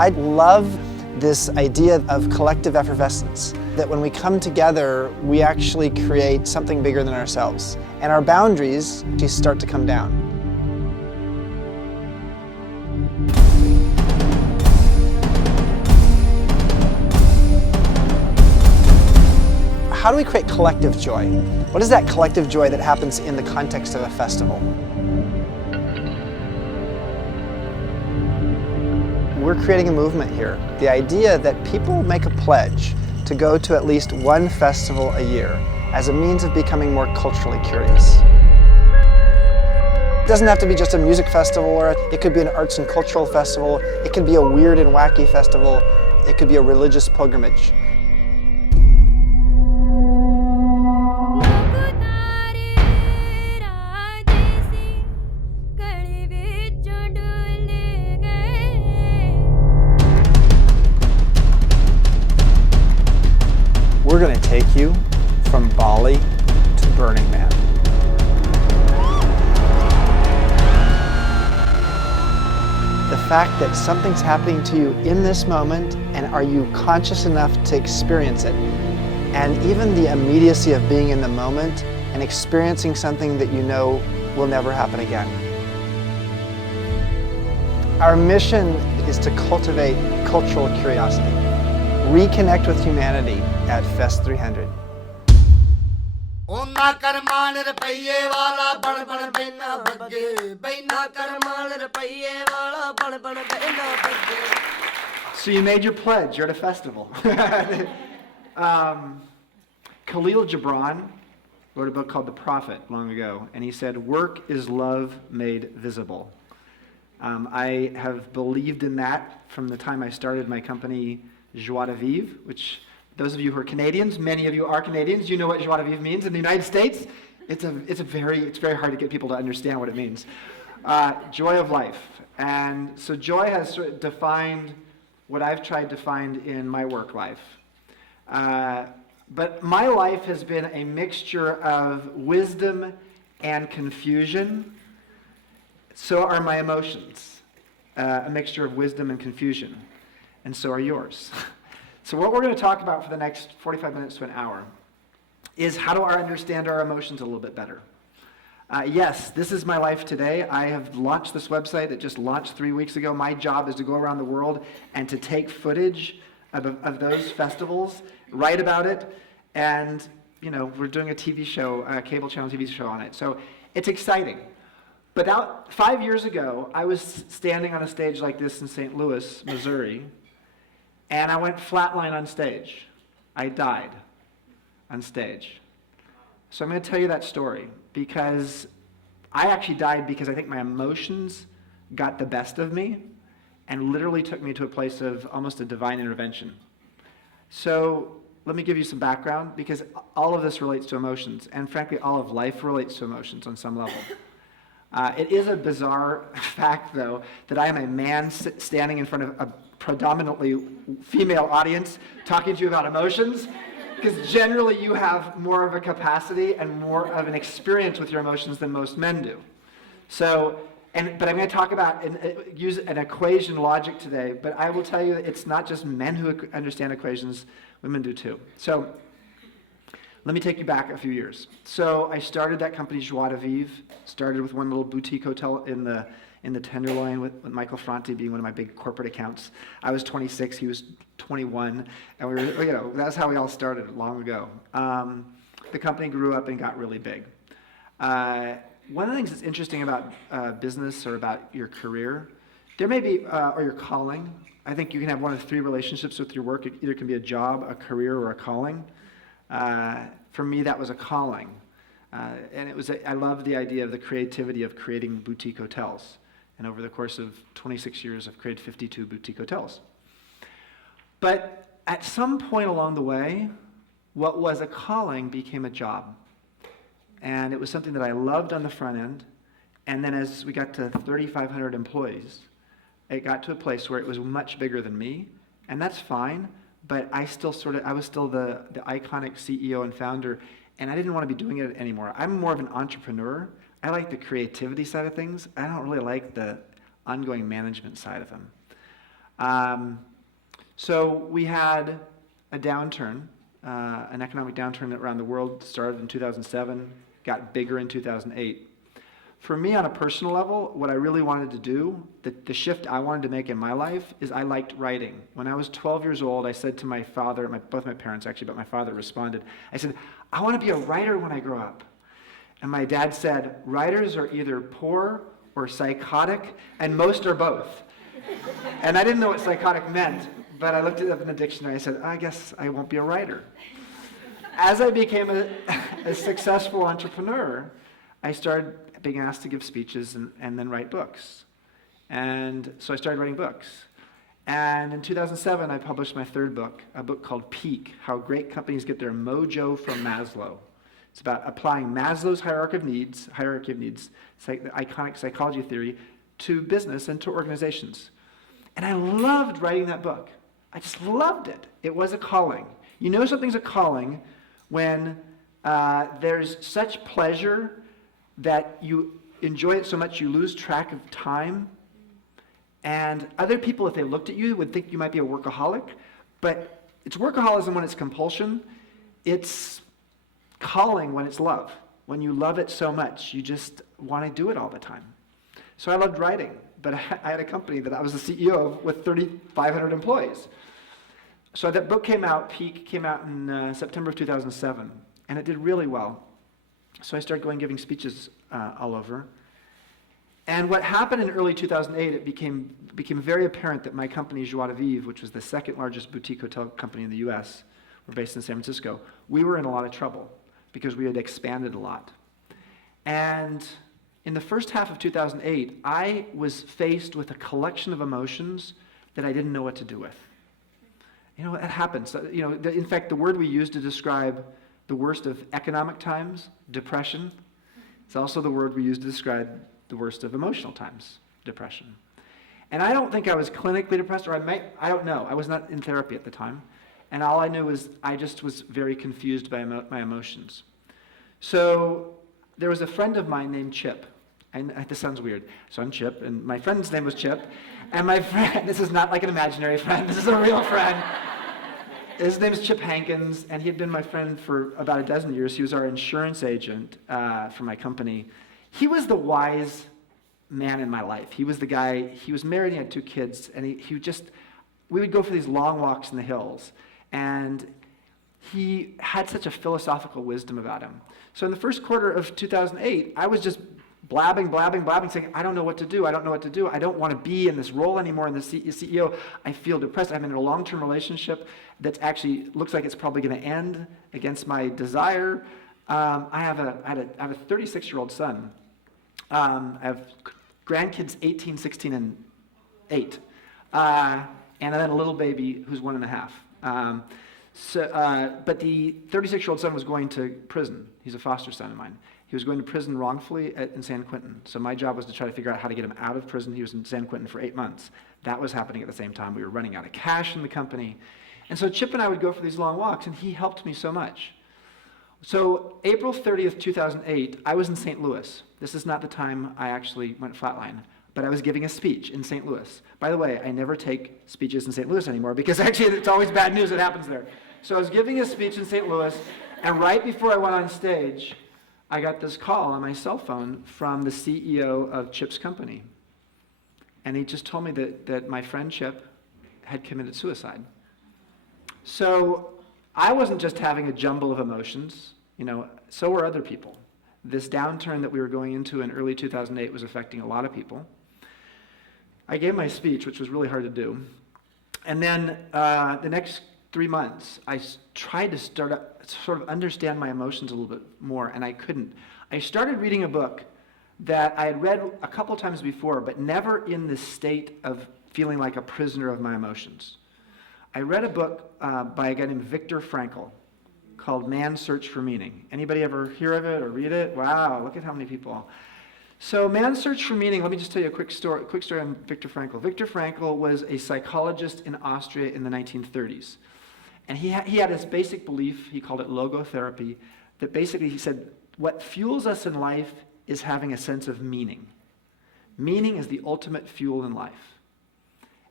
I love this idea of collective effervescence, that when we come together, we actually create something bigger than ourselves. And our boundaries just start to come down. How do we create collective joy? What is that collective joy that happens in the context of a festival? We're creating a movement here. The idea that people make a pledge to go to at least one festival a year as a means of becoming more culturally curious. It doesn't have to be just a music festival, or it could be an arts and cultural festival. It could be a weird and wacky festival. It could be a religious pilgrimage. We're going to take you from Bali to Burning Man. The fact that something's happening to you in this moment, and are you conscious enough to experience it? And even the immediacy of being in the moment and experiencing something that you know will never happen again. Our mission is to cultivate cultural curiosity. Reconnect with humanity at Fest 300. So you made your pledge, you're at a festival. Khalil Gibran wrote a book called The Prophet long ago, and he said, "Work is love made visible." I have believed in that from the time I started my company, Joie de Vivre, which those of you who are Canadians, many of you are Canadians, you know what Joie de Vivre means. In the United States, it's very hard to get people to understand what it means. Joy of life. And so joy has sort of defined what I've tried to find in my work life. But my life has been a mixture of wisdom and confusion. So are my emotions, a mixture of wisdom and confusion. And so are yours. So what we're going to talk about for the next 45 minutes to an hour is how to understand our emotions a little bit better. Yes, this is my life today. I have launched this website that just launched 3 weeks ago. My job is to go around the world and to take footage of those festivals, write about it, and we're doing a TV show, a cable channel TV show on it. So it's exciting. But 5 years ago, I was standing on a stage like this in St. Louis, Missouri, and I went flatline on stage. I died on stage. So I'm going to tell you that story because I actually died because I think my emotions got the best of me and literally took me to a place of almost a divine intervention. So let me give you some background because all of this relates to emotions, and frankly, all of life relates to emotions on some level. It is a bizarre fact, though, that I am a man standing in front of a predominantly female audience talking to you about emotions, because generally you have more of a capacity and more of an experience with your emotions than most men do. So, but I'm going to talk about use an equation logic today, but I will tell you that it's not just men who understand equations, women do too. So let me take you back a few years. So I started that company, Joie de Vivre, started with one little boutique hotel in the Tenderloin with Michael Franti being one of my big corporate accounts. I was 26, he was 21, and we were, that's how we all started long ago. The company grew up and got really big. One of the things that's interesting about business or about your career, there may be, or your calling. I think you can have one of three relationships with your work. It either can be a job, a career, or a calling. For me, that was a calling. And it was I loved the idea of the creativity of creating boutique hotels. And over the course of 26 years, I've created 52 boutique hotels. But at some point along the way, what was a calling became a job. And it was something that I loved on the front end. And then as we got to 3,500 employees, it got to a place where it was much bigger than me. And that's fine, but I was still the iconic CEO and founder, and I didn't want to be doing it anymore. I'm more of an entrepreneur. I like the creativity side of things. I don't really like the ongoing management side of them. So we had a downturn, an economic downturn around the world, started in 2007, got bigger in 2008. For me, on a personal level, what I really wanted to do, the shift I wanted to make in my life, is I liked writing. When I was 12 years old, I said to my father, both my parents actually, but my father responded, I said, I want to be a writer when I grow up. And my dad said, writers are either poor or psychotic, and most are both. And I didn't know what psychotic meant, but I looked it up in the dictionary. I said, I guess I won't be a writer. As I became a successful entrepreneur, I started being asked to give speeches and then write books. And so I started writing books. And in 2007, I published my third book, a book called Peak, How Great Companies Get Their Mojo from Maslow. It's about applying Maslow's hierarchy of needs, the iconic psychology theory, to business and to organizations. And I loved writing that book. I just loved it. It was a calling. You know something's a calling when there's such pleasure that you enjoy it so much you lose track of time. And other people, if they looked at you, would think you might be a workaholic. But it's workaholism when it's compulsion. It's calling when it's love. When you love it so much, you just want to do it all the time. So I loved writing, but I had a company that I was the CEO of with 3,500 employees. So that book came out, Peak, came out in September of 2007, and it did really well. So I started going giving speeches all over. And what happened in early 2008, it became very apparent that my company, Joie de Vivre, which was the second largest boutique hotel company in the US, we're based in San Francisco, we were in a lot of trouble because we had expanded a lot. And in the first half of 2008, I was faced with a collection of emotions that I didn't know what to do with. You know, that happens. You know, in fact, the word we use to describe the worst of economic times, depression, it's also the word we use to describe the worst of emotional times, depression. And I don't think I was clinically depressed, or I don't know. I was not in therapy at the time. And all I knew was I just was very confused by my emotions. So there was a friend of mine named Chip. And this sounds weird. So I'm Chip, and my friend's name was Chip. And my friend, this is not like an imaginary friend, this is a real friend. His name is Chip Hankins, and he had been my friend for about a dozen years. He was our insurance agent for my company. He was the wise man in my life. He was the guy, he was married, he had 2 kids, and we would go for these long walks in the hills, and he had such a philosophical wisdom about him. So in the first quarter of 2008, I was just blabbing, saying, I don't know what to do. I don't want to be in this role anymore in the CEO. I feel depressed. I'm in a long-term relationship that actually looks like it's probably going to end against my desire. I have a 36-year-old son. I have grandkids 18, 16, and 8. And then a little baby who's 1.5. But the 36-year-old son was going to prison. He's a foster son of mine. He was going to prison wrongfully in San Quentin. So my job was to try to figure out how to get him out of prison. He was in San Quentin for 8 months. That was happening at the same time. We were running out of cash in the company. And so Chip and I would go for these long walks, and he helped me so much. So April 30th, 2008, I was in St. Louis. This is not the time I actually went flatline, but I was giving a speech in St. Louis. By the way, I never take speeches in St. Louis anymore because actually it's always bad news that happens there. So I was giving a speech in St. Louis, and right before I went on stage, I got this call on my cell phone from the CEO of Chip's company. And he just told me that my friend Chip had committed suicide. So I wasn't just having a jumble of emotions, so were other people. This downturn that we were going into in early 2008 was affecting a lot of people. I gave my speech, which was really hard to do. And then the next 3 months, I tried to sort of understand my emotions a little bit more, and I couldn't. I started reading a book that I had read a couple times before, but never in the state of feeling like a prisoner of my emotions. I read a book by a guy named Viktor Frankl called Man's Search for Meaning. Anybody ever hear of it or read it? Wow, look at how many people. So Man's Search for Meaning, let me just tell you a quick story on Viktor Frankl. Viktor Frankl was a psychologist in Austria in the 1930s. And he had this basic belief, he called it logotherapy, that basically he said, what fuels us in life is having a sense of meaning. Meaning is the ultimate fuel in life.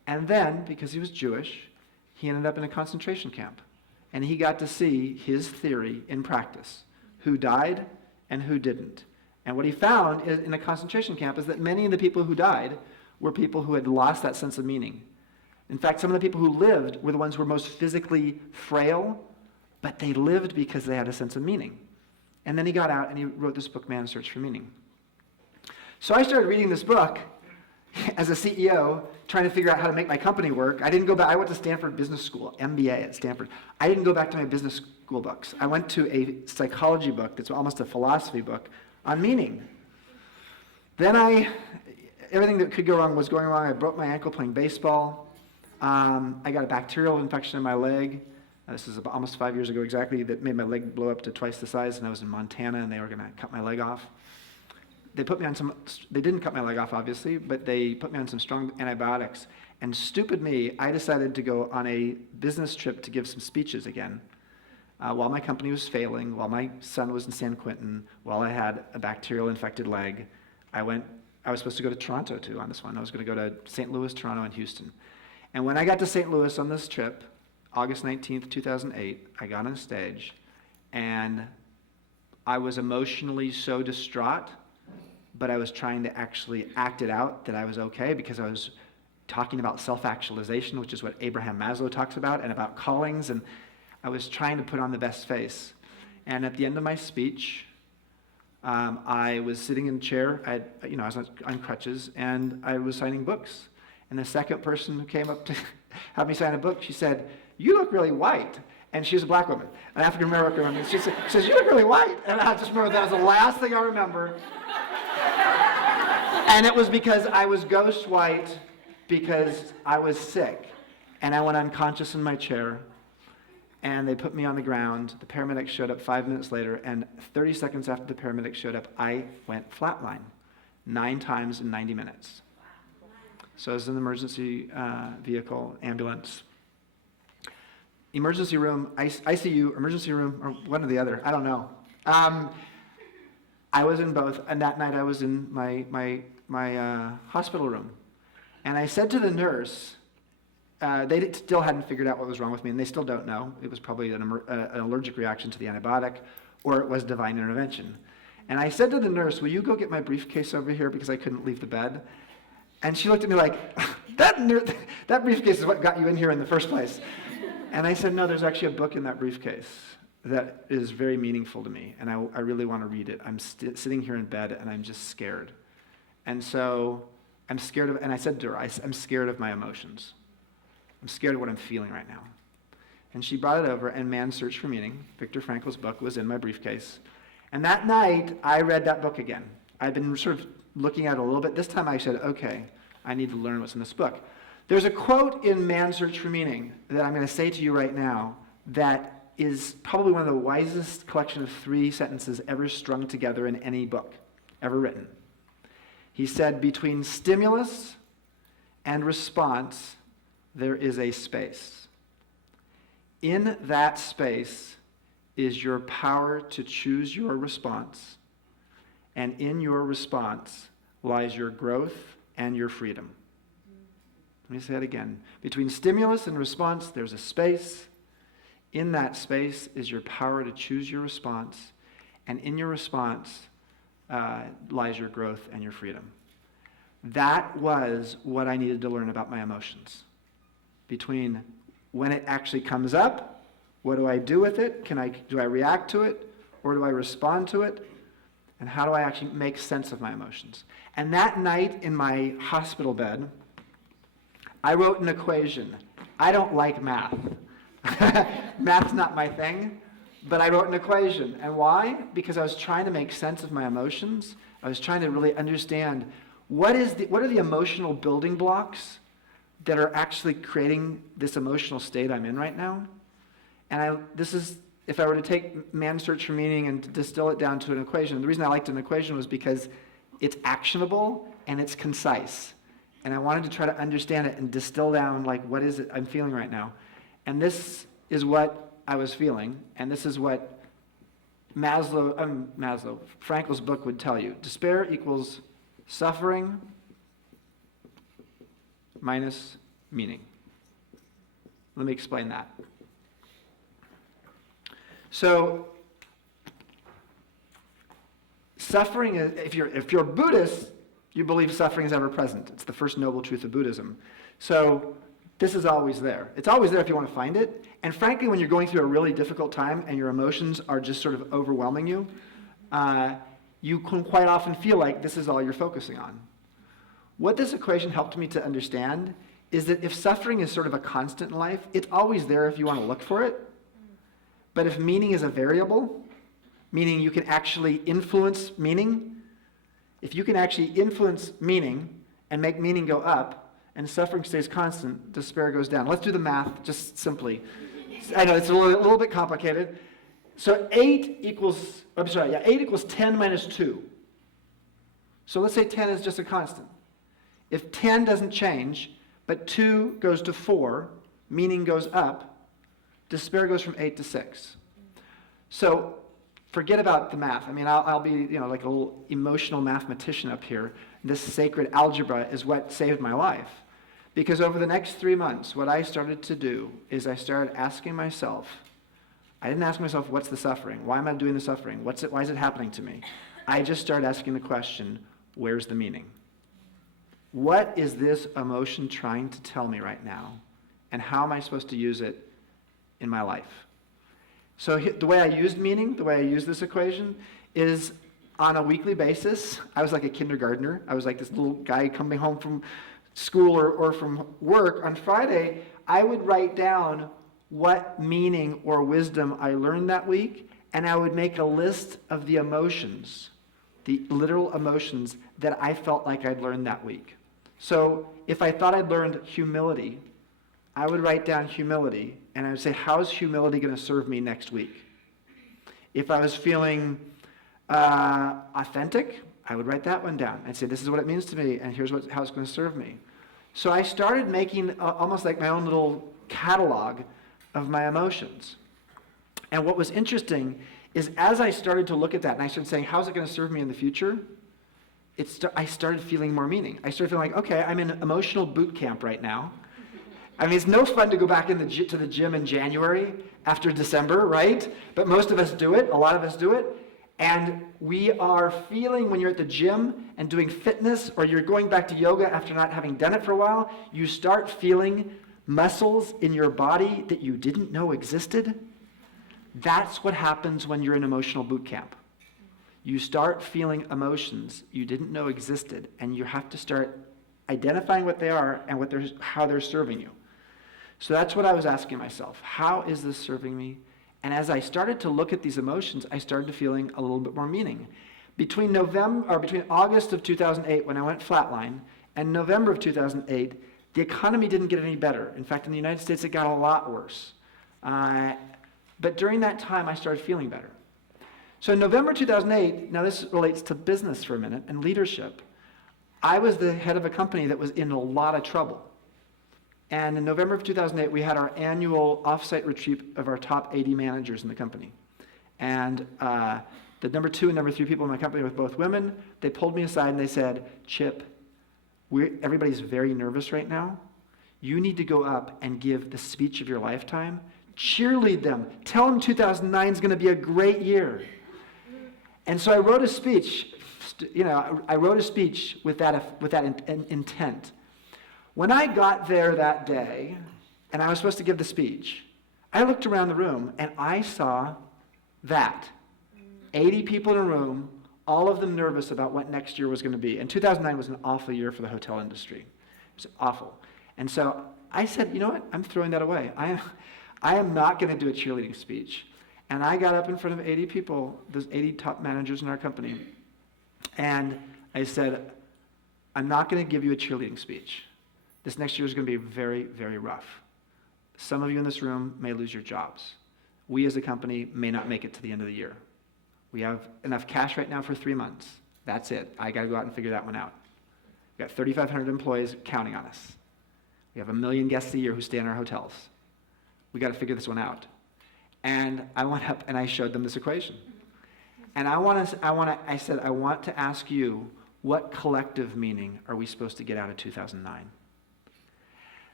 And then, because he was Jewish, he ended up in a concentration camp. And he got to see his theory in practice, who died and who didn't. And what he found in a concentration camp is that many of the people who died were people who had lost that sense of meaning. In fact, some of the people who lived were the ones who were most physically frail, but they lived because they had a sense of meaning. And then he got out and he wrote this book, Man's Search for Meaning. So I started reading this book as a CEO, trying to figure out how to make my company work. I didn't go back. I went to Stanford Business School, MBA at Stanford. I didn't go back to my business school books. I went to a psychology book that's almost a philosophy book on meaning. Then everything that could go wrong was going wrong. I broke my ankle playing baseball. I got a bacterial infection in my leg. This is about almost 5 years ago exactly, that made my leg blow up to twice the size, and I was in Montana, and they were going to cut my leg off. They didn't cut my leg off, obviously, but they put me on some strong antibiotics. And stupid me, I decided to go on a business trip to give some speeches again, while my company was failing, while my son was in San Quentin, while I had a bacterial infected leg. I was supposed to go to Toronto, too, on this one. I was going to go to St. Louis, Toronto, and Houston. And when I got to St. Louis on this trip, August 19th, 2008, I got on stage, and I was emotionally so distraught, but I was trying to actually act it out that I was okay, because I was talking about self-actualization, which is what Abraham Maslow talks about, and about callings, and I was trying to put on the best face. And at the end of my speech, I was sitting in a chair. I was on crutches, and I was signing books. And the second person who came up to have me sign a book, she said, "You look really white." And she was a black woman, an African-American woman. She says, "You look really white." And I just remember that was the last thing I remember. And it was because I was ghost white, because I was sick. And I went unconscious in my chair, and they put me on the ground. The paramedics showed up 5 minutes later, and 30 seconds after the paramedics showed up, I went flatline 9 times in 90 minutes. So I was in the emergency vehicle, ambulance. Emergency room, ICU, emergency room, or one or the other, I don't know. I was in both, and that night I was in my hospital room. And I said to the nurse, they still hadn't figured out what was wrong with me, and they still don't know. It was probably an allergic reaction to the antibiotic, or it was divine intervention. And I said to the nurse, "Will you go get my briefcase over here, because I couldn't leave the bed?" And she looked at me like, that briefcase is what got you in here in the first place. And I said, "No, there's actually a book in that briefcase that is very meaningful to me, and I really want to read it. I'm sitting here in bed, and I'm just scared." And so I'm scared of, and I said to her, I'm scared of my emotions. I'm scared of what I'm feeling right now. And she brought it over, and Man's Search for Meaning, Viktor Frankl's book, was in my briefcase. And that night, I read that book again. I'd been sort of looking at it a little bit. This time I said, okay, I need to learn what's in this book. There's a quote in Man's Search for Meaning that I'm going to say to you right now that is probably one of the wisest collection of 3 sentences ever strung together in any book ever written. He said, "Between stimulus and response, there is a space. In that space is your power to choose your response, and in your response lies your growth and your freedom." Let me say it again. Between stimulus and response, there's a space. In that space is your power to choose your response, and in your response lies your growth and your freedom. That was what I needed to learn about my emotions. Between when it actually comes up, what do I do with it? Do I react to it, or do I respond to it? And how do I actually make sense of my emotions? And that night in my hospital bed, I wrote an equation. I don't like math. Math's not my thing, but I wrote an equation. And why? Because I was trying to make sense of my emotions. I was trying to really understand what are the emotional building blocks that are actually creating this emotional state I'm in right now. And if I were to take Man's Search for Meaning and distill it down to an equation, the reason I liked an equation was because it's actionable and it's concise. And I wanted to try to understand it and distill down, like, what is it I'm feeling right now? And this is what I was feeling, and this is what Frankl's book would tell you. Despair equals suffering minus meaning. Let me explain that. So, suffering is, if you're a Buddhist, you believe suffering is ever present. It's the first noble truth of Buddhism. So this is always there. It's always there if you want to find it. And frankly, when you're going through a really difficult time and your emotions are just sort of overwhelming you, you can quite often feel like this is all you're focusing on. What this equation helped me to understand is that if suffering is sort of a constant in life, it's always there if you want to look for it. But if meaning is a variable, meaning you can actually influence meaning, if you can actually influence meaning and make meaning go up, and suffering stays constant, despair goes down. Let's do the math just simply. I know it's a little bit complicated. So 8 equals 10 minus 2. So let's say 10 is just a constant. If 10 doesn't change, but 2 goes to 4, meaning goes up, despair goes from 8 to 6. So forget about the math. I mean, I'll be, like a little emotional mathematician up here. This sacred algebra is what saved my life. Because over the next 3 months, what I started to do is I started asking myself, I didn't ask myself, what's the suffering? Why am I doing the suffering? Why is it happening to me? I just started asking the question, where's the meaning? What is this emotion trying to tell me right now? And how am I supposed to use it in my life? So the way I used meaning, the way I used this equation, is on a weekly basis. I was like a kindergartner. I was like this little guy coming home from school or from work. On Friday, I would write down what meaning or wisdom I learned that week, and I would make a list of the emotions, the literal emotions that I felt like I'd learned that week. So if I thought I'd learned humility, I would write down humility, and I would say, how's humility going to serve me next week? If I was feeling authentic, I would write that one down and say, this is what it means to me, and here's how it's going to serve me. So I started making almost like my own little catalog of my emotions. And what was interesting is as I started to look at that, and I started saying, how's it going to serve me in the future? I started feeling more meaning. I started feeling like, okay, I'm in emotional boot camp right now. I mean, it's no fun to go back to the gym in January after December, right? But most of us do it. A lot of us do it. And we are feeling when you're at the gym and doing fitness, or you're going back to yoga after not having done it for a while, you start feeling muscles in your body that you didn't know existed. That's what happens when you're in emotional boot camp. You start feeling emotions you didn't know existed, and you have to start identifying what they are and how they're serving you. So that's what I was asking myself. How is this serving me? And as I started to look at these emotions, I started feeling a little bit more meaning. Between August of 2008, when I went flatline, and November of 2008, the economy didn't get any better. In fact, in the United States, it got a lot worse. But during that time, I started feeling better. So in November 2008, now this relates to business for a minute, and leadership. I was the head of a company that was in a lot of trouble. And in November of 2008, we had our annual offsite retreat of our top 80 managers in the company. And the number 2 and number 3 people in my company were both women. They pulled me aside and they said, Chip, everybody's very nervous right now. You need to go up and give the speech of your lifetime. Cheerlead them. Tell them 2009 is going to be a great year. And so I wrote a speech. I wrote a speech with that intent. When I got there that day, and I was supposed to give the speech, I looked around the room, and I saw that. 80 people in a room, all of them nervous about what next year was going to be. And 2009 was an awful year for the hotel industry. It was awful. And so I said, you know what? I'm throwing that away. I am not going to do a cheerleading speech. And I got up in front of 80 people, those 80 top managers in our company, and I said, I'm not going to give you a cheerleading speech. This next year is going to be very, very rough. Some of you in this room may lose your jobs. We as a company may not make it to the end of the year. We have enough cash right now for 3 months. That's it. I got to go out and figure that one out. We've got 3,500 employees counting on us. We have 1 million guests a year who stay in our hotels. We got to figure this one out. And I went up and I showed them this equation. And I said, I want to ask you, what collective meaning are we supposed to get out of 2009?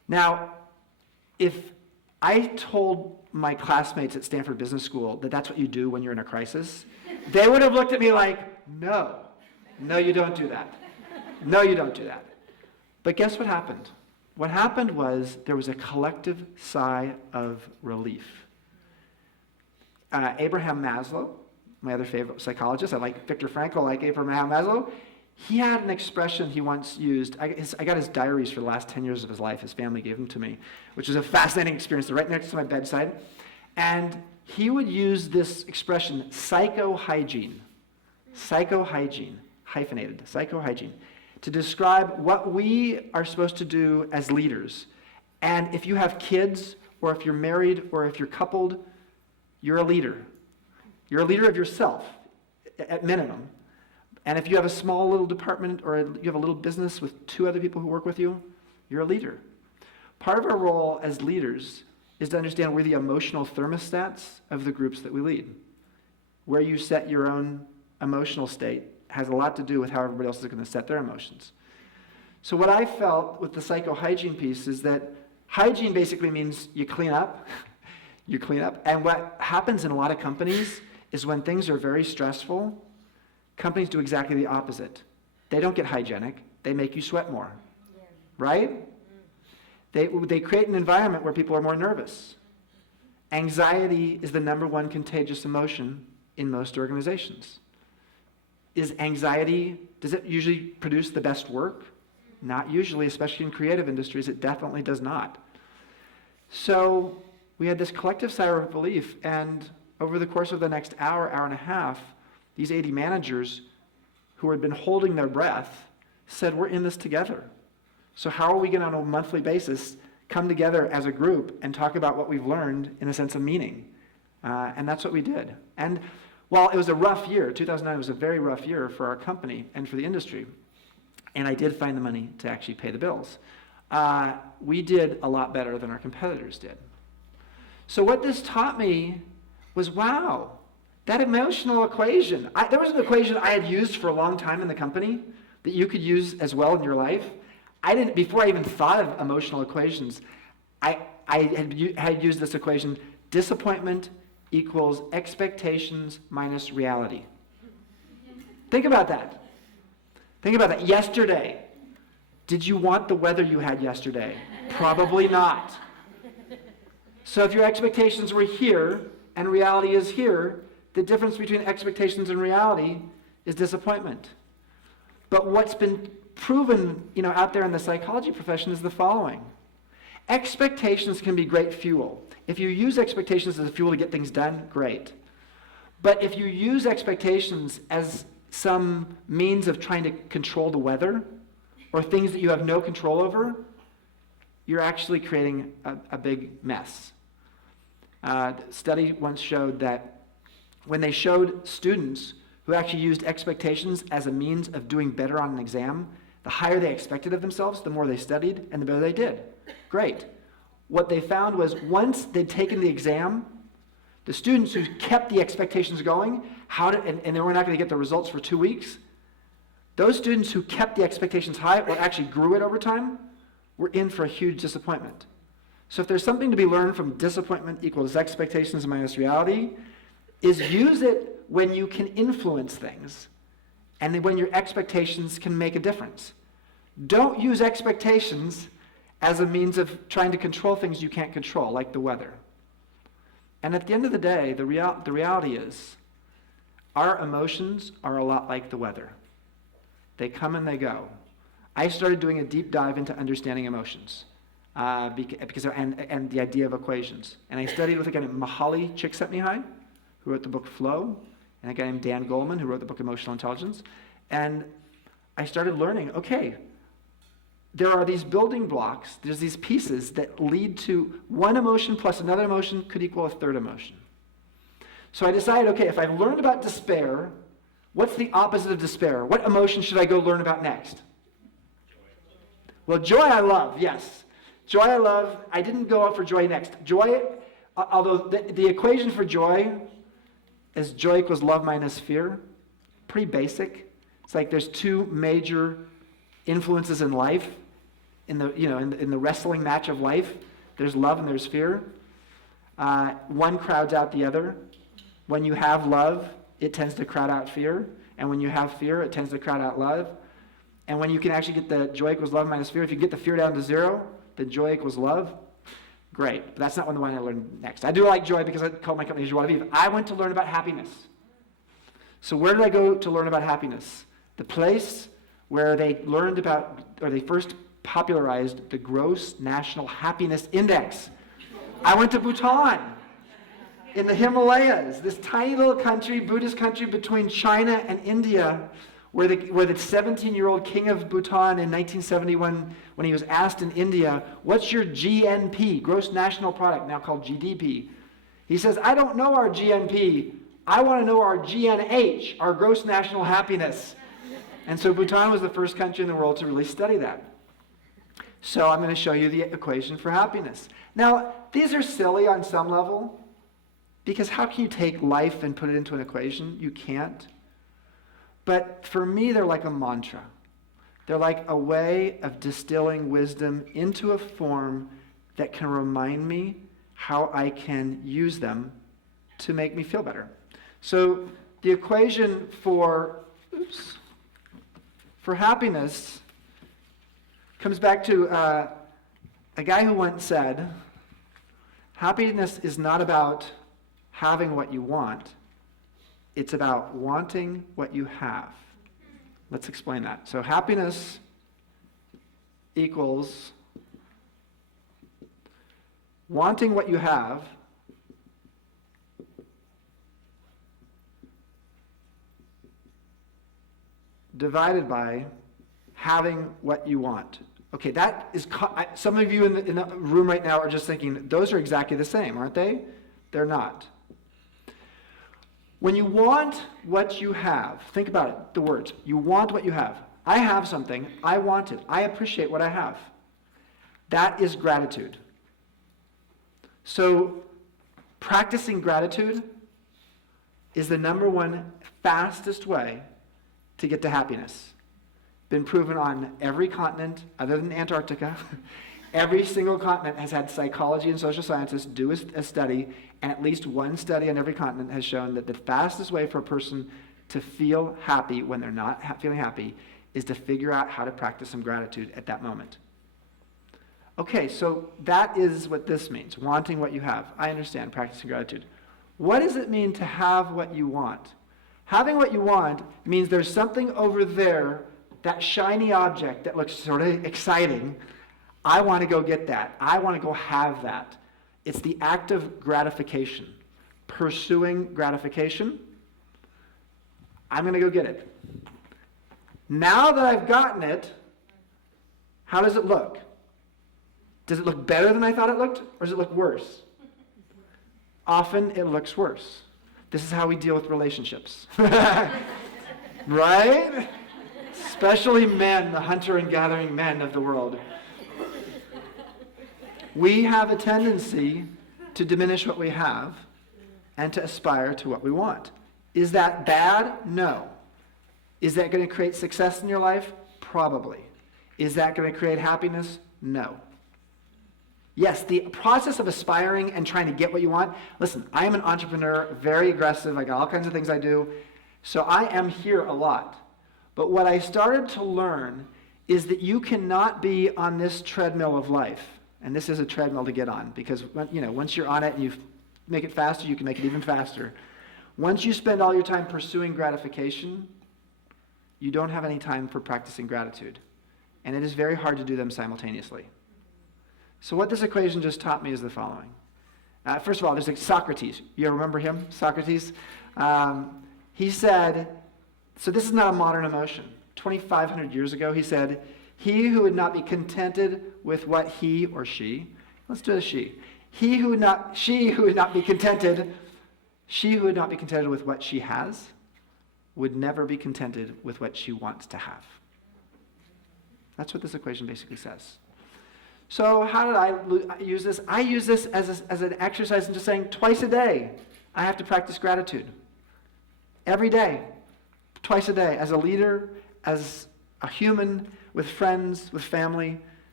Now, if I told my classmates at Stanford Business School that that's what you do when you're in a crisis, they would have looked at me like, no, you don't do that. No, you don't do that. But guess what happened? What happened was there was a collective sigh of relief. Abraham Maslow, my other favorite psychologist, I like Viktor Frankl, I like Abraham Maslow, he had an expression he once used. I got his diaries for the last 10 years of his life. His family gave them to me, which was a fascinating experience. They're right next to my bedside. And he would use this expression, psycho-hygiene, hyphenated, psycho-hygiene, to describe what we are supposed to do as leaders. And if you have kids, or if you're married, or if you're coupled, you're a leader. You're a leader of yourself, at minimum. And if you have a small little department or you have a little business with 2 other people who work with you, you're a leader. Part of our role as leaders is to understand we're the emotional thermostats of the groups that we lead. Where you set your own emotional state has a lot to do with how everybody else is going to set their emotions. So what I felt with the psycho-hygiene piece is that hygiene basically means you clean up. You clean up. And what happens in a lot of companies is when things are very stressful, companies do exactly the opposite. They don't get hygienic. They make you sweat more. Yeah. Right? They create an environment where people are more nervous. Anxiety is the #1 contagious emotion in most organizations. Does it usually produce the best work? Not usually, especially in creative industries. It definitely does not. So we had this collective sigh of relief, and over the course of the next hour and a half, these 80 managers who had been holding their breath said, we're in this together. So how are we going to, on a monthly basis, come together as a group and talk about what we've learned in a sense of meaning? And that's what we did. And while it was a rough year, 2009 was a very rough year for our company and for the industry, and I did find the money to actually pay the bills, we did a lot better than our competitors did. So what this taught me was, wow, that emotional equation. There was an equation I had used for a long time in the company that you could use as well in your life. Before I even thought of emotional equations, I had used this equation: disappointment equals expectations minus reality. Think about that. Yesterday, did you want the weather you had yesterday? Probably not. So if your expectations were here and reality is here, the difference between expectations and reality is disappointment. But what's been proven, out there in the psychology profession is the following. Expectations can be great fuel. If you use expectations as a fuel to get things done, great. But if you use expectations as some means of trying to control the weather or things that you have no control over, you're actually creating a big mess. The study once showed that when they showed students who actually used expectations as a means of doing better on an exam, the higher they expected of themselves, the more they studied, and the better they did. Great. What they found was once they'd taken the exam, the students who kept the expectations going, and they were not going to get the results for 2 weeks, those students who kept the expectations high or actually grew it over time were in for a huge disappointment. So if there's something to be learned from disappointment equals expectations minus reality, is use it when you can influence things and when your expectations can make a difference. Don't use expectations as a means of trying to control things you can't control, like the weather. And at the end of the day, the reality is our emotions are a lot like the weather. They come and they go. I started doing a deep dive into understanding emotions and the idea of equations. And I studied with a guy named Mihaly Csikszentmihalyi, who wrote the book Flow, and a guy named Dan Goleman, who wrote the book Emotional Intelligence. And I started learning, okay, there are these building blocks, there's these pieces that lead to one emotion plus another emotion could equal a third emotion. So I decided, okay, if I've learned about despair, what's the opposite of despair? What emotion should I go learn about next? Well, joy I love, yes. Joy I love. I didn't go out for joy next. Joy, although the equation for joy is joy equals love minus fear. Pretty basic. It's like there's 2 major influences in life. in the wrestling match of life, there's love and there's fear. One crowds out the other. When you have love, it tends to crowd out fear. And when you have fear, it tends to crowd out love. And when you can actually get the joy equals love minus fear, if you get the fear down to 0, then joy equals love. Great. But that's not the one I learned next. I do like joy because I call my company Joie de Vivre. I went to learn about happiness. So where did I go to learn about happiness? The place where they learned about, or they first popularized the Gross National Happiness Index. I went to Bhutan in the Himalayas, this tiny little country, Buddhist country between China and India, where the 17-year-old king of Bhutan in 1971, when he was asked in India, what's your GNP, gross national product, now called GDP? He says, I don't know our GNP. I want to know our GNH, our gross national happiness. And so Bhutan was the first country in the world to really study that. So I'm going to show you the equation for happiness. Now, these are silly on some level, because how can you take life and put it into an equation? You can't. But for me, they're like a mantra. They're like a way of distilling wisdom into a form that can remind me how I can use them to make me feel better. So the equation for happiness comes back to a guy who once said, happiness is not about having what you want, it's about wanting what you have. Let's explain that. So happiness equals wanting what you have divided by having what you want. Okay, that is, some of you in the room right now are just thinking, those are exactly the same, aren't they? They're not. When you want what you have, think about it, the words. You want what you have. I have something. I want it. I appreciate what I have. That is gratitude. So practicing gratitude is the number one fastest way to get to happiness. Been proven on every continent other than Antarctica. Every single continent has had psychology and social scientists do a study, and at least one study on every continent has shown that the fastest way for a person to feel happy when they're not feeling happy is to figure out how to practice some gratitude at that moment. Okay, so that is what this means, wanting what you have. I understand practicing gratitude. What does it mean to have what you want? Having what you want means there's something over there, that shiny object that looks sort of exciting. I want to go get that. I want to go have that. It's the act of gratification. Pursuing gratification. I'm going to go get it. Now that I've gotten it, how does it look? Does it look better than I thought it looked, or does it look worse? Often it looks worse. This is how we deal with relationships. Right? Especially men, the hunter and gathering men of the world. We have a tendency to diminish what we have and to aspire to what we want. Is that bad? No. Is that going to create success in your life? Probably. Is that going to create happiness? No. Yes, the process of aspiring and trying to get what you want. Listen, I am an entrepreneur, very aggressive. I got all kinds of things I do. So I am here a lot. But what I started to learn is that you cannot be on this treadmill of life. And this is a treadmill to get on, because once you're on it and you make it faster, you can make it even faster. Once you spend all your time pursuing gratification, you don't have any time for practicing gratitude. And it is very hard to do them simultaneously. So what this equation just taught me is the following. First of all, there's Socrates. You remember him, Socrates? He said, so this is not a modern emotion. 2,500 years ago, he said, he who would not be contented with what he or she, let's do a she. She who would not be contented with what she has, would never be contented with what she wants to have. That's what this equation basically says. So how did I use this? I use this as an exercise in just saying twice a day, I have to practice gratitude. Every day, twice a day, as a leader, as a human, with friends, with family,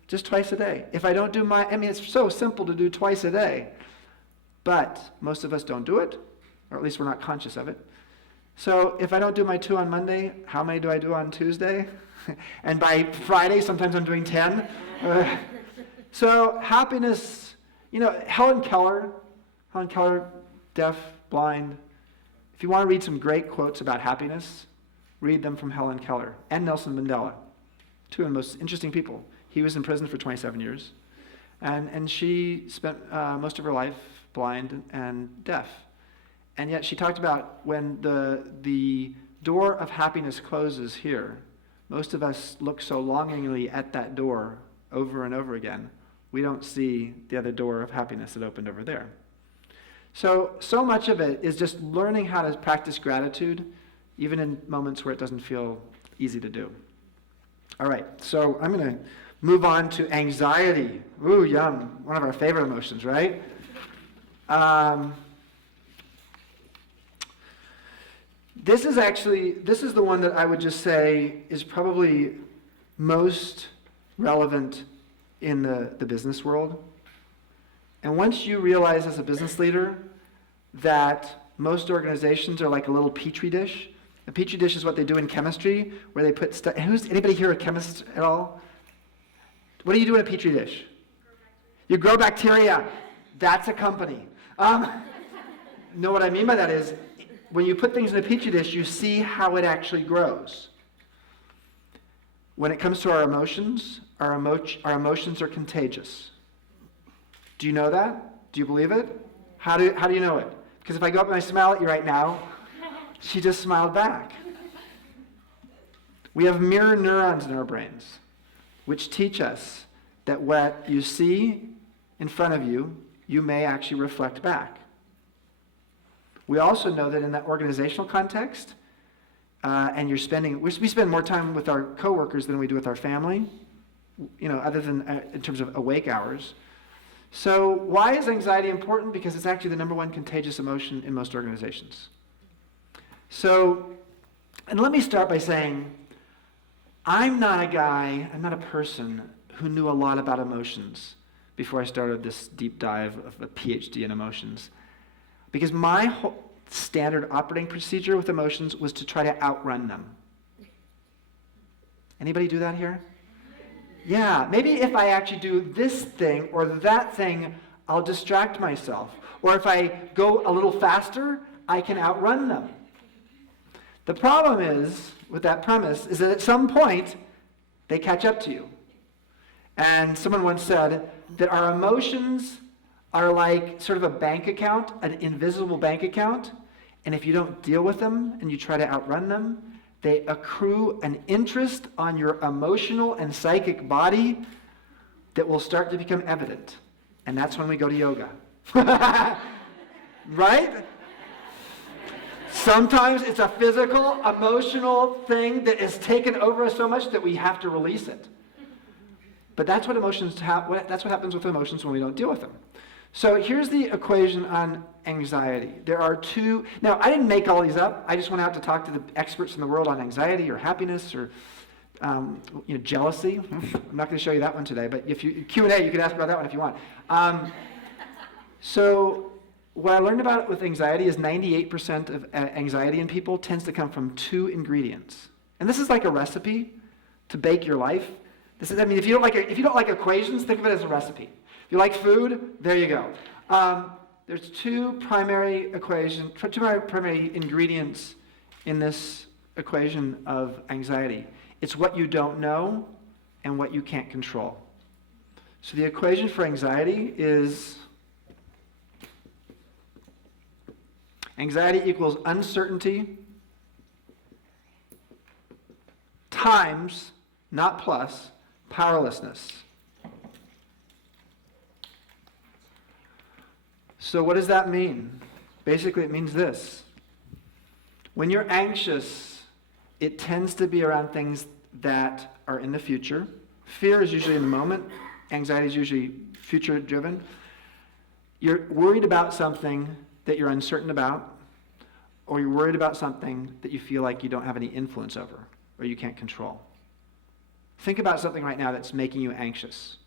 just twice a day. If I don't do it's so simple to do twice a day. But most of us don't do it, or at least we're not conscious of it. So if I don't do my 2 on Monday, how many do I do on Tuesday? And by Friday, sometimes I'm doing 10. So happiness, Helen Keller, deaf, blind. If you want to read some great quotes about happiness, read them from Helen Keller and Nelson Mandela, two of the most interesting people. He was in prison for 27 years, and she spent most of her life blind and deaf. And yet she talked about when the door of happiness closes here, most of us look so longingly at that door over and over again, we don't see the other door of happiness that opened over there. So much of it is just learning how to practice gratitude, even in moments where it doesn't feel easy to do. All right, so I'm going to move on to anxiety. Ooh, yum, one of our favorite emotions, right? This is the one that I would just say is probably most relevant in the business world. And once you realize as a business leader that most organizations are like a little petri dish. A petri dish is what they do in chemistry, where they put stuff. Anybody here a chemist at all? What do you do in a petri dish? You grow bacteria. That's a company. No, what I mean by that is, when you put things in a petri dish, you see how it actually grows. When it comes to our emotions, our emotions are contagious. Do you know that? Do you believe it? How do you know it? Because if I go up and I smile at you right now, she just smiled back. We have mirror neurons in our brains, which teach us that what you see in front of you, you may actually reflect back. We also know that in that organizational context, and we spend more time with our coworkers than we do with our family, other than in terms of awake hours. So why is anxiety important? Because it's actually the number one contagious emotion in most organizations. So, and let me start by saying, I'm not a person who knew a lot about emotions before I started this deep dive of a PhD in emotions. Because my whole standard operating procedure with emotions was to try to outrun them. Anybody do that here? Yeah, maybe if I actually do this thing or that thing, I'll distract myself. Or if I go a little faster, I can outrun them. The problem is, with that premise, is that at some point, they catch up to you. And someone once said that our emotions are like sort of a bank account, an invisible bank account, and if you don't deal with them and you try to outrun them, they accrue an interest on your emotional and psychic body that will start to become evident. And that's when we go to yoga. Right? Sometimes it's a physical, emotional thing that is taken over us so much that we have to release it. But that's what that's what happens with emotions when we don't deal with them. So here's the equation on anxiety. There are two. Now, I didn't make all these up. I just went out to talk to the experts in the world on anxiety or happiness or jealousy. I'm not going to show you that one today, but if you Q&A, you can ask about that one if you want. So what I learned about with anxiety is 98% of anxiety in people tends to come from two ingredients. And this is like a recipe to bake your life. If you don't like equations, think of it as a recipe. If you like food, there you go. There's two primary ingredients in this equation of anxiety. It's what you don't know and what you can't control. So the equation for anxiety is anxiety equals uncertainty times, not plus, powerlessness. So what does that mean? Basically, it means this. When you're anxious, it tends to be around things that are in the future. Fear is usually in the moment. Anxiety is usually future-driven. You're worried about something that you're uncertain about, or you're worried about something that you feel like you don't have any influence over, or you can't control. Think about something right now that's making you anxious.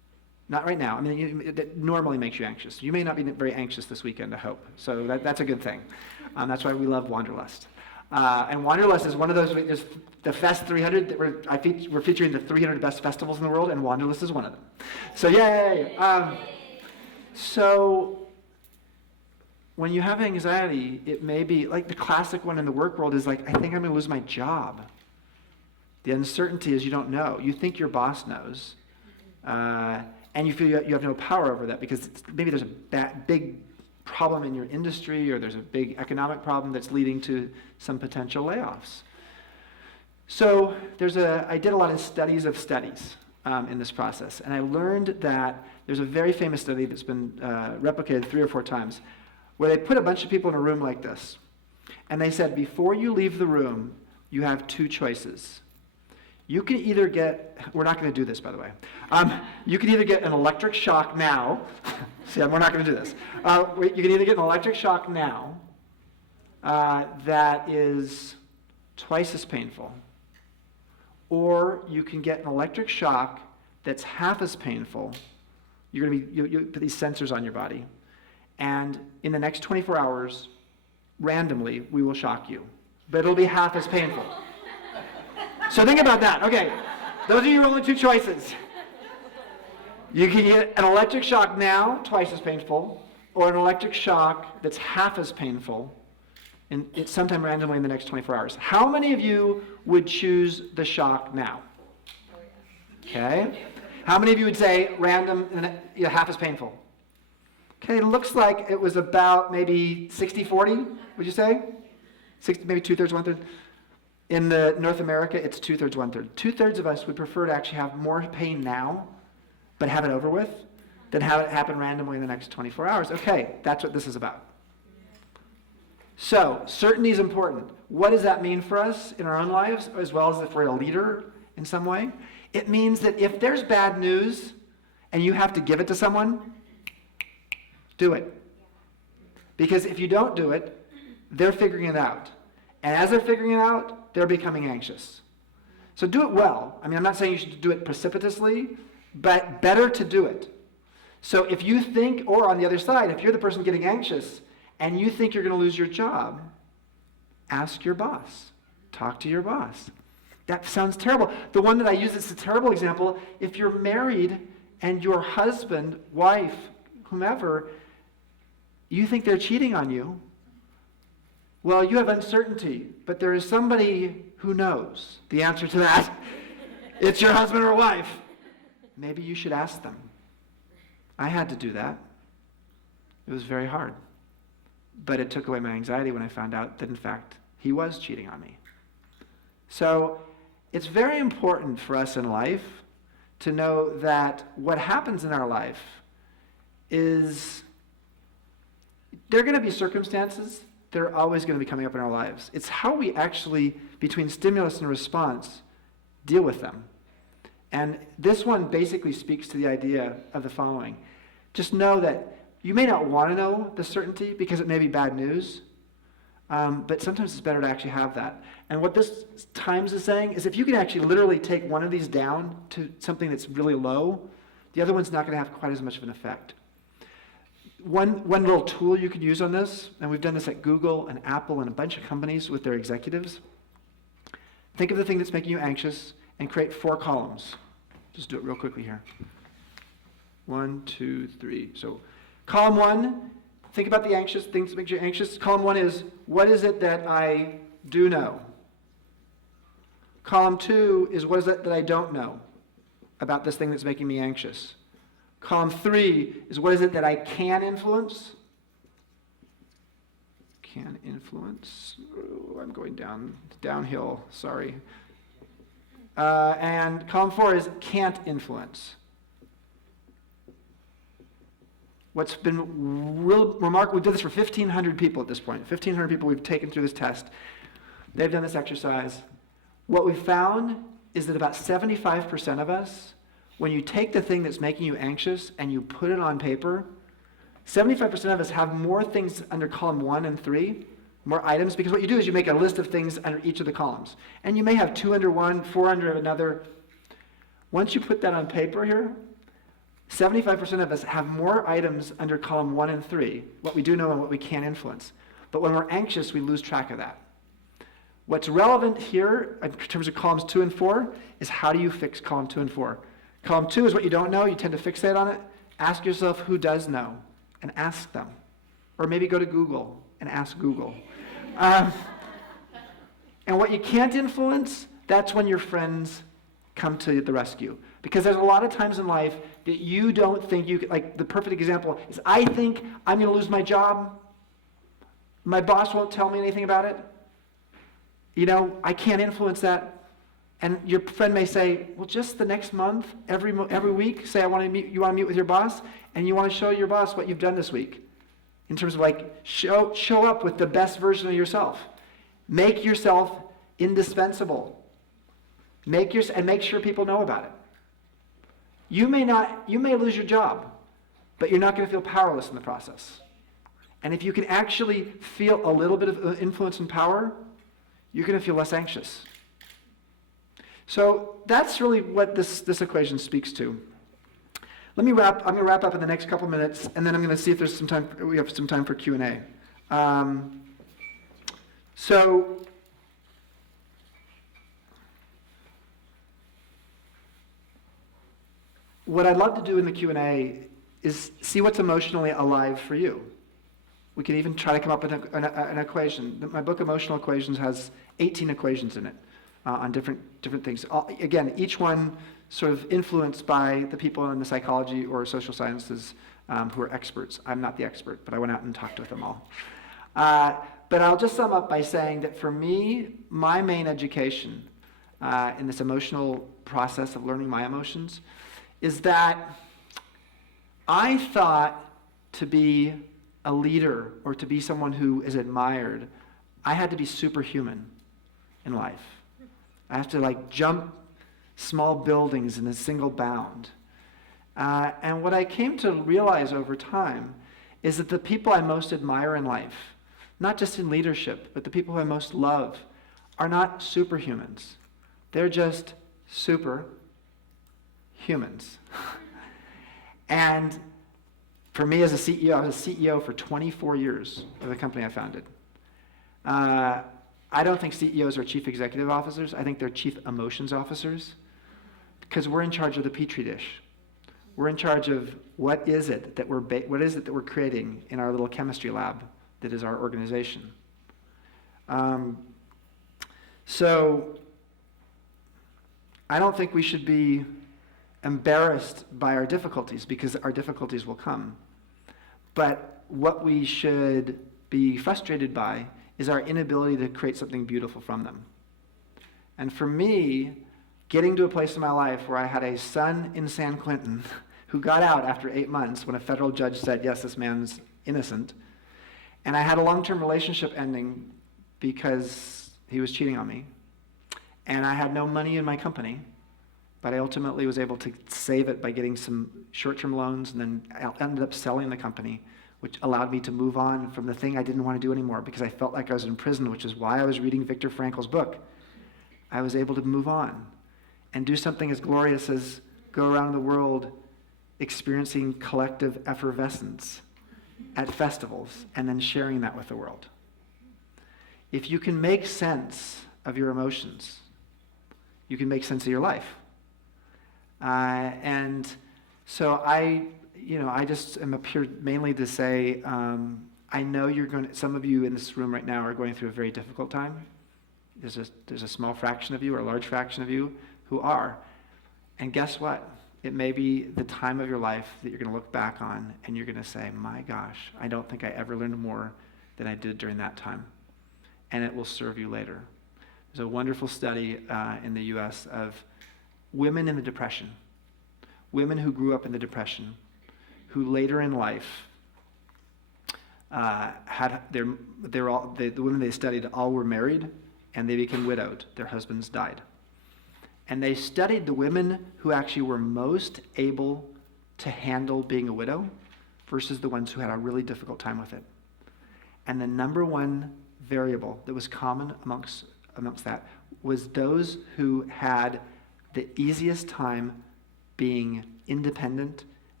Not right now. I mean, it normally makes you anxious. You may not be very anxious this weekend, I hope. So that's a good thing. That's why we love Wanderlust. And Wanderlust is one of those, there's the Fest 300, that we're featuring the 300 best festivals in the world, and Wanderlust is one of them. So yay! So when you have anxiety, it may be, like the classic one in the work world is like, I think I'm going to lose my job. The uncertainty is you don't know. You think your boss knows. And you feel you have no power over that because maybe there's a big problem in your industry or there's a big economic problem that's leading to some potential layoffs. So I did a lot of studies of studies in this process, and I learned that there's a very famous study that's been replicated 3 or 4 times where they put a bunch of people in a room like this, and they said, before you leave the room, you have 2 choices. You can either get, we're not going to do this, by the way. You can either get an electric shock now. See, we're not going to do this. You can either get an electric shock now that is twice as painful, or you can get an electric shock that's half as painful. You put these sensors on your body, and in the next 24 hours, randomly, we will shock you, but it'll be half as painful. So think about that. Okay, those are your only 2 choices. You can get an electric shock now, twice as painful, or an electric shock that's half as painful, and it's sometime randomly in the next 24 hours. How many of you would choose the shock now? Okay. How many of you would say random and half as painful? Okay, it looks like it was about maybe 60-40, would you say? 60, maybe 2/3, 1/3. In North America, it's 2/3, 1/3. 2/3 of us would prefer to actually have more pain now, but have it over with, than have it happen randomly in the next 24 hours. Okay, that's what this is about. So, certainty is important. What does that mean for us in our own lives, as well as if we're a leader in some way? It means that if there's bad news and you have to give it to someone, do it. Because if you don't do it, they're figuring it out. And as they're figuring it out, they're becoming anxious. So do it well. I mean, I'm not saying you should do it precipitously, but better to do it. So if you think, or on the other side, if you're the person getting anxious and you think you're going to lose your job, ask your boss. Talk to your boss. That sounds terrible. The one that I use is a terrible example. If you're married and your husband, wife, whomever, you think they're cheating on you, well, you have uncertainty, but there is somebody who knows the answer to that. It's your husband or wife. Maybe you should ask them. I had to do that. It was very hard. But it took away my anxiety when I found out that, in fact, he was cheating on me. So it's very important for us in life to know that what happens in our life is there are going to be circumstances that are always going to be coming up in our lives. It's how we actually, between stimulus and response, deal with them. And this one basically speaks to the idea of the following. Just know that you may not want to know the certainty because it may be bad news, but sometimes it's better to actually have that. And what this Times is saying is if you can actually literally take one of these down to something that's really low, the other one's not going to have quite as much of an effect. One little tool you could use on this, and we've done this at Google and Apple and a bunch of companies with their executives. Think of the thing that's making you anxious and create 4 columns. Just do it real quickly here. 1, 2, 3. So column 1, think about the anxious things that make you anxious. Column 1 is, what is it that I do know? Column 2 is, what is it that I don't know about this thing that's making me anxious? Column 3 is, what is it that I can influence? Can influence. Oh, I'm going downhill, sorry. And column 4 is can't influence. What's been real remarkable, we did this for 1,500 people at this point. 1,500 people we've taken through this test. They've done this exercise. What we found is that about 75% of us, when you take the thing that's making you anxious and you put it on paper, 75% of us have more things under column 1 and 3, more items, because what you do is you make a list of things under each of the columns. And you may have 2 under one, 4 under another. Once you put that on paper here, 75% of us have more items under column 1 and 3, what we do know and what we can influence. But when we're anxious, we lose track of that. What's relevant here in terms of columns 2 and 4 is how do you fix column 2 and 4? Column 2 is what you don't know. You tend to fixate on it. Ask yourself who does know and ask them. Or maybe go to Google and ask Google. And what you can't influence, that's when your friends come to the rescue. Because there's a lot of times in life that you don't think you can, like the perfect example is I think I'm going to lose my job. My boss won't tell me anything about it. I can't influence that. And your friend may say, well, just the next month, every week, say you want to meet with your boss, and you want to show your boss what you've done this week. In terms of show up with the best version of yourself. Make yourself indispensable. Make sure people know about it. You may lose your job, but you're not going to feel powerless in the process. And if you can actually feel a little bit of influence and power, you're going to feel less anxious. So that's really what this equation speaks to. I'm going to wrap up in the next couple minutes, and then I'm going to see if there's we have some time for Q&A. So what I'd love to do in the Q&A is see what's emotionally alive for you. We can even try to come up with an equation. My book, Emotional Equations, has 18 equations in it on different things. Again, each one sort of influenced by the people in the psychology or social sciences who are experts. I'm not the expert, but I went out and talked with them all. But I'll just sum up by saying that for me, my main education in this emotional process of learning my emotions is that I thought to be a leader or to be someone who is admired, I had to be superhuman in life. I have to jump small buildings in a single bound. And what I came to realize over time is that the people I most admire in life, not just in leadership, but the people who I most love, are not superhumans. They're just super humans. And for me as a CEO, I was a CEO for 24 years of the company I founded. I don't think CEOs are chief executive officers. I think they're chief emotions officers because we're in charge of the petri dish. We're in charge of what is it that we're creating in our little chemistry lab that is our organization. So I don't think we should be embarrassed by our difficulties because our difficulties will come. But what we should be frustrated by is our inability to create something beautiful from them. And for me, getting to a place in my life where I had a son in San Quentin who got out after 8 months when a federal judge said, yes, this man's innocent, and I had a long-term relationship ending because he was cheating on me, and I had no money in my company, but I ultimately was able to save it by getting some short-term loans, and then I ended up selling the company, which allowed me to move on from the thing I didn't want to do anymore because I felt like I was in prison, which is why I was reading Viktor Frankl's book. I was able to move on and do something as glorious as go around the world experiencing collective effervescence at festivals and then sharing that with the world. If you can make sense of your emotions, you can make sense of your life. And so I just am up here mainly to say, I know some of you in this room right now are going through a very difficult time. There's a small fraction of you or a large fraction of you who are. And guess what? It may be the time of your life that you're going to look back on and you're going to say, my gosh, I don't think I ever learned more than I did during that time. And it will serve you later. There's a wonderful study in the U.S. of women in the Depression, women who grew up in the Depression, who later in life the women they studied all were married and they became widowed. Their husbands died. And they studied the women who actually were most able to handle being a widow versus the ones who had a really difficult time with it. And the number one variable that was common amongst that was those who had the easiest time being independent,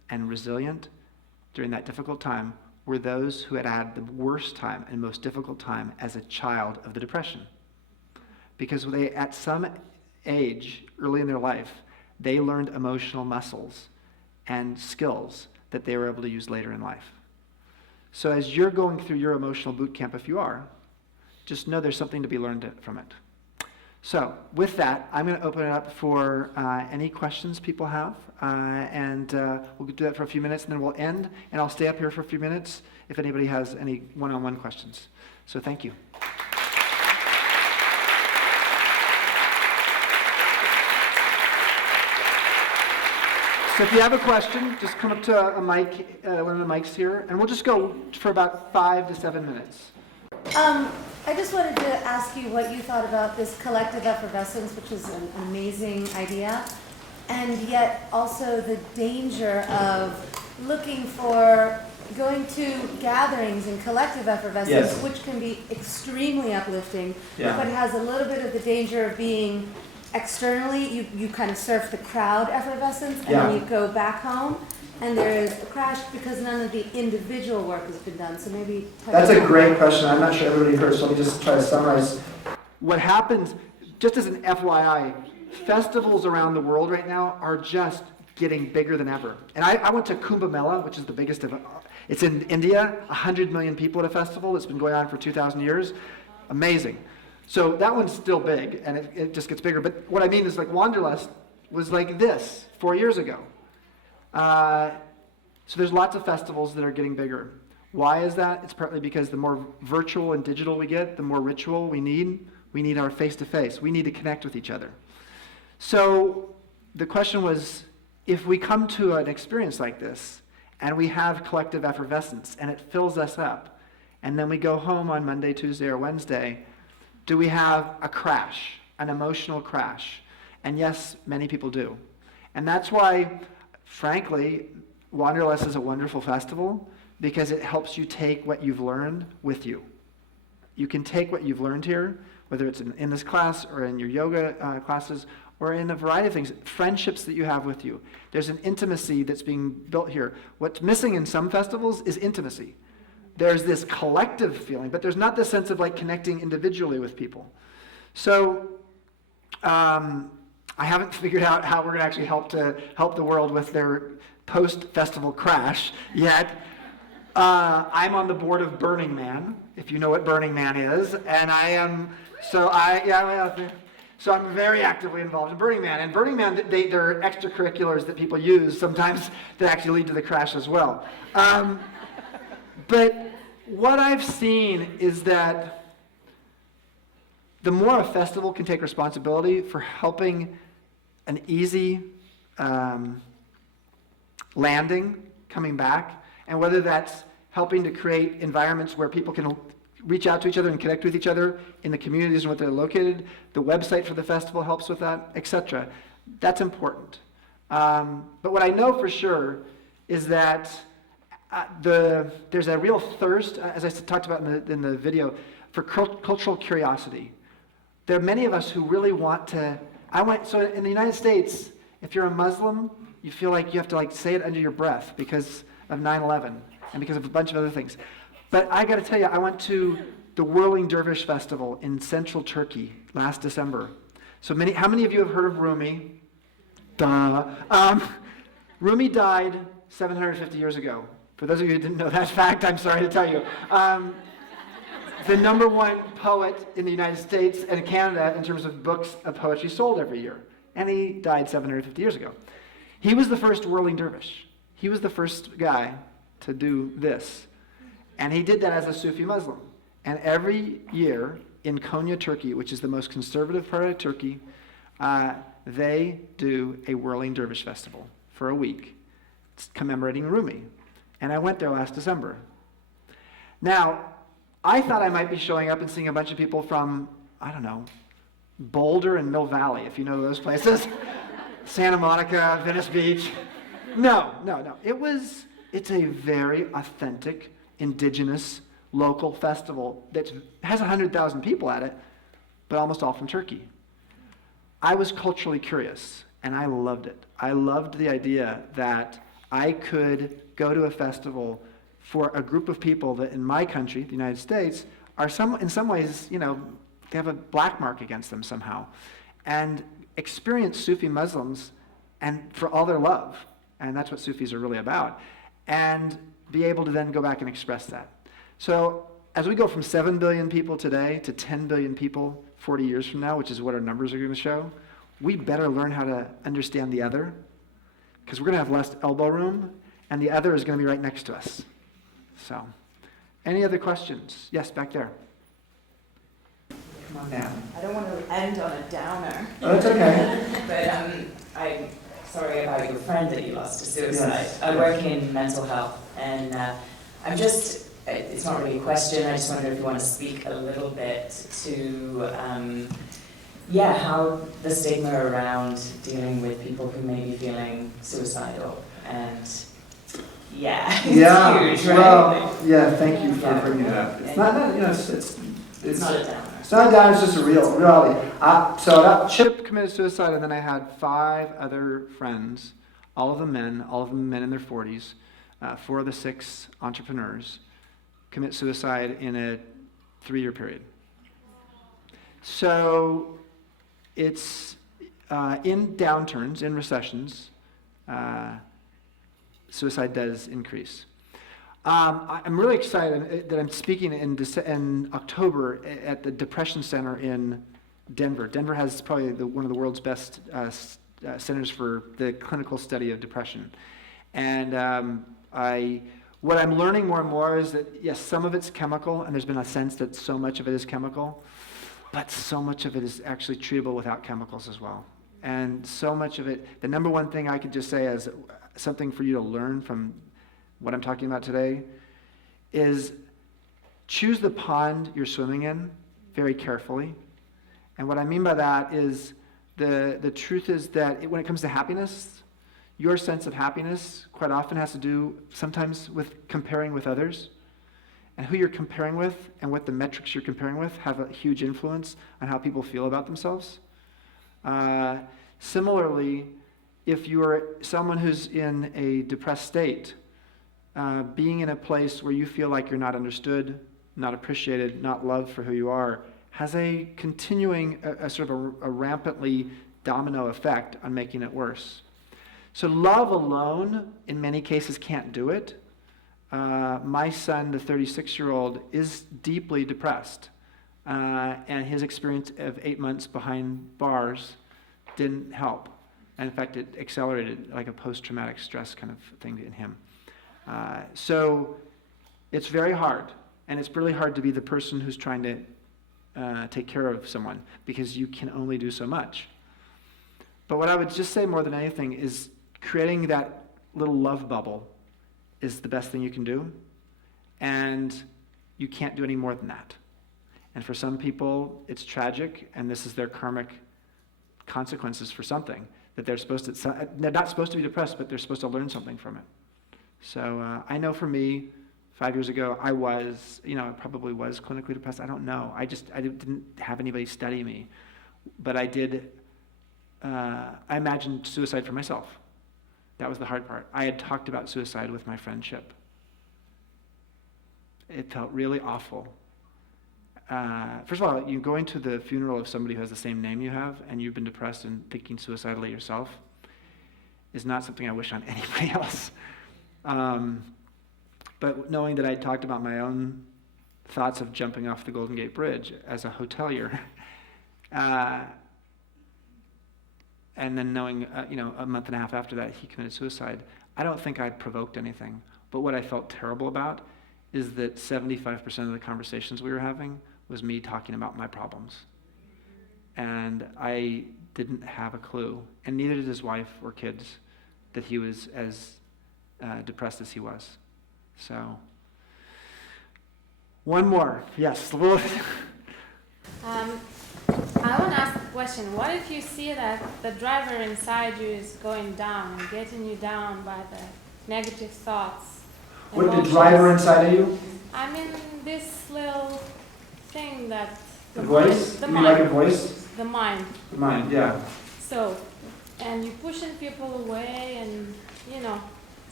and resilient during that difficult time were those who had had the worst time and most difficult time as a child of the Depression. Because they, at some age, early in their life, they learned emotional muscles and skills that they were able to use later in life. So as you're going through your emotional boot camp, if you are, just know there's something to be learned from it. So with that, I'm going to open it up for any questions people have, and we'll do that for a few minutes, and then we'll end, and I'll stay up here for a few minutes if anybody has any one-on-one questions. So thank you. So if you have a question, just come up to a mic, one of the mics here, and we'll just go for about 5 to 7 minutes. I just wanted to ask you what you thought about this collective effervescence, which is an amazing idea, and yet also the danger of looking for going to gatherings and collective effervescence, Yes. which can be extremely uplifting, Yeah. but has a little bit of the danger of being externally, you kind of surf the crowd effervescence, and Yeah. then you go back home, and there is a crash because none of the individual work has been done. So maybe That's a great question. I'm not sure everybody heard, so let me just try to summarize. What happens, just as an FYI, festivals around the world right now are just getting bigger than ever. And I went to Kumbh Mela, which is the biggest of, it's in India, 100 million people at a festival that's been going on for 2,000 years. Amazing. So that one's still big, and it just gets bigger. But what I mean is, like, Wanderlust was like this 4 years ago. So there's lots of festivals that are getting bigger. Why is that? It's partly because the more virtual and digital we get, the more ritual we need. We need our face-to-face. We need to connect with each other. So the question was, if we come to an experience like this, and we have collective effervescence, and it fills us up, and then we go home on Monday, Tuesday, or Wednesday, do we have a crash, an emotional crash? And yes, many people do. And that's why, frankly, Wanderlust is a wonderful festival, because it helps you take what you've learned with you. You can take what you've learned here, whether it's in this class or in your yoga classes, or in a variety of things, friendships that you have with you. There's an intimacy that's being built here. What's missing in some festivals is intimacy. There's this collective feeling, but there's not this sense of like connecting individually with people. So I haven't figured out how we're going to actually help the world with their post-festival crash yet. I'm on the board of Burning Man, if you know what Burning Man is, and so I'm very actively involved in Burning Man. And Burning Man, there are extracurriculars that people use sometimes that actually lead to the crash as well. But what I've seen is that the more a festival can take responsibility for helping an easy landing coming back, and whether that's helping to create environments where people can reach out to each other and connect with each other in the communities in which they're located, the website for the festival helps with that, etc. That's important. But what I know for sure is that there's a real thirst, as I talked about in the video, for cultural curiosity. There are many of us who really want to. So in the United States, if you're a Muslim, you feel like you have to say it under your breath because of 9/11 and because of a bunch of other things. But I got to tell you, I went to the Whirling Dervish Festival in central Turkey last December. So how many of you have heard of Rumi? Duh. Rumi died 750 years ago. For those of you who didn't know that fact, I'm sorry to tell you. The number one poet in the United States and Canada in terms of books of poetry sold every year. And he died 750 years ago. He was the first whirling dervish. He was the first guy to do this. And he did that as a Sufi Muslim. And every year in Konya, Turkey, which is the most conservative part of Turkey, they do a whirling dervish festival for a week. It's commemorating Rumi. And I went there last December. Now, I thought I might be showing up and seeing a bunch of people from, I don't know, Boulder and Mill Valley, if you know those places. Santa Monica, Venice Beach. No. It's a very authentic, indigenous, local festival that has 100,000 people at it, but almost all from Turkey. I was culturally curious, and I loved it. I loved the idea that I could go to a festival for a group of people that in my country, the United States, are in some ways, they have a black mark against them somehow, and experience Sufi Muslims and for all their love, and that's what Sufis are really about, and be able to then go back and express that. So as we go from 7 billion people today to 10 billion people 40 years from now, which is what our numbers are going to show, we better learn how to understand the other, because we're going to have less elbow room, and the other is going to be right next to us. So, any other questions? Yes, back there. Come on down. I don't want to end on a downer. Oh, that's okay. But I'm sorry about your friend that you lost to suicide. Yes. I work in mental health, and I'm just, it's not really a question, I just wonder if you want to speak a little bit to, how the stigma around dealing with people who may be feeling suicidal, and it's huge, right? Well, thank you for bringing it up. It's not It's not a downer. It's not a downer, it's just a reality. So that Chip committed suicide, and then I had 5 other friends, all of them men in their 40s, 4 of the 6 entrepreneurs, commit suicide in a 3-year period. So it's in downturns, in recessions, suicide does increase. I'm really excited that I'm speaking in October at the Depression Center in Denver. Denver has probably one of the world's best centers for the clinical study of depression. And what I'm learning more and more is that, yes, some of it's chemical, and there's been a sense that so much of it is chemical, but so much of it is actually treatable without chemicals as well. And so much of it, the number one thing I could just say as something for you to learn from what I'm talking about today is choose the pond you're swimming in very carefully. And what I mean by that is the truth is that when it comes to happiness, your sense of happiness quite often has to do sometimes with comparing with others. And who you're comparing with and what the metrics you're comparing with have a huge influence on how people feel about themselves. Similarly, if you are someone who's in a depressed state, being in a place where you feel like you're not understood, not appreciated, not loved for who you are, has a continuing, a sort of a rampantly domino effect on making it worse. So love alone, in many cases, can't do it. My son, the 36-year-old, is deeply depressed. And his experience of 8 months behind bars didn't help. And in fact, it accelerated like a post-traumatic stress kind of thing in him. So it's very hard. And it's really hard to be the person who's trying to take care of someone because you can only do so much. But what I would just say more than anything is creating that little love bubble is the best thing you can do. And you can't do any more than that. And for some people, it's tragic, and this is their karmic consequences for something. That they're not supposed to be depressed, but they're supposed to learn something from it. So I know for me, 5 years ago, I probably was clinically depressed. I don't know. I didn't have anybody study me. But I did, I imagined suicide for myself. That was the hard part. I had talked about suicide with my friendship. It felt really awful. First of all, you going to the funeral of somebody who has the same name you have, and you've been depressed and thinking suicidally yourself, is not something I wish on anybody else. But knowing that I talked about my own thoughts of jumping off the Golden Gate Bridge as a hotelier, and then knowing, a month and a half after that he committed suicide, I don't think I provoked anything. But what I felt terrible about is that 75% of the conversations we were having was me talking about my problems. And I didn't have a clue, and neither did his wife or kids, that he was as depressed as he was. So, one more. Yes. I want to ask a question. What if you see that the driver inside you is going down and getting you down by the negative thoughts? What, the driver inside of you? I mean, this little thing that... The voice? The you mind. mean like a voice? The mind. The mind, yeah. So, and you're pushing people away and,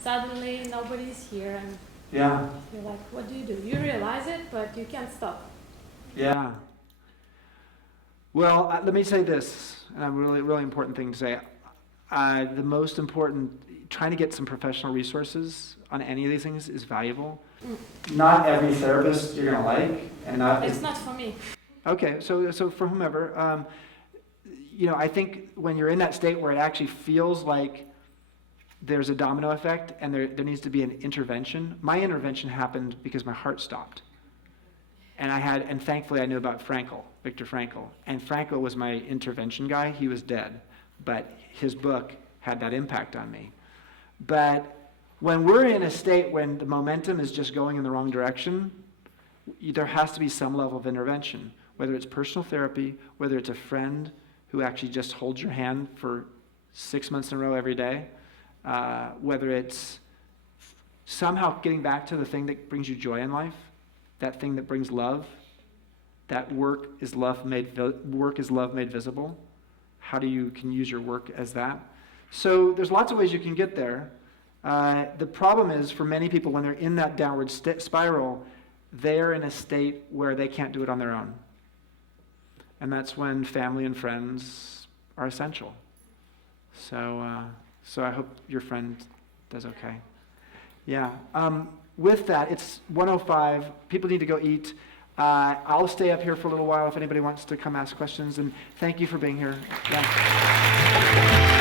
suddenly nobody's here, and Yeah. you're like, what do? You realize it, but you can't stop. Yeah. Well, let me say this, and a really important thing to say. The most important, trying to get some professional resources on any of these things is valuable. Not every therapist you're gonna like, and not. It's not for me. Okay, so for whomever, I think when you're in that state where it actually feels like there's a domino effect and there needs to be an intervention. My intervention happened because my heart stopped. And thankfully I knew about Viktor Frankl. And Frankl was my intervention guy. He was dead, but his book had that impact on me. But when we're in a state when the momentum is just going in the wrong direction, there has to be some level of intervention, whether it's personal therapy, whether it's a friend who actually just holds your hand for 6 months in a row every day, whether it's somehow getting back to the thing that brings you joy in life, that thing that brings love, that work is love made visible. How can use your work as that? So there's lots of ways you can get there. The problem is for many people when they're in that downward spiral, they're in a state where they can't do it on their own. And that's when family and friends are essential. So I hope your friend does okay. Yeah. With that, it's 1:05. People need to go eat. I'll stay up here for a little while if anybody wants to come ask questions. And thank you for being here. Yeah.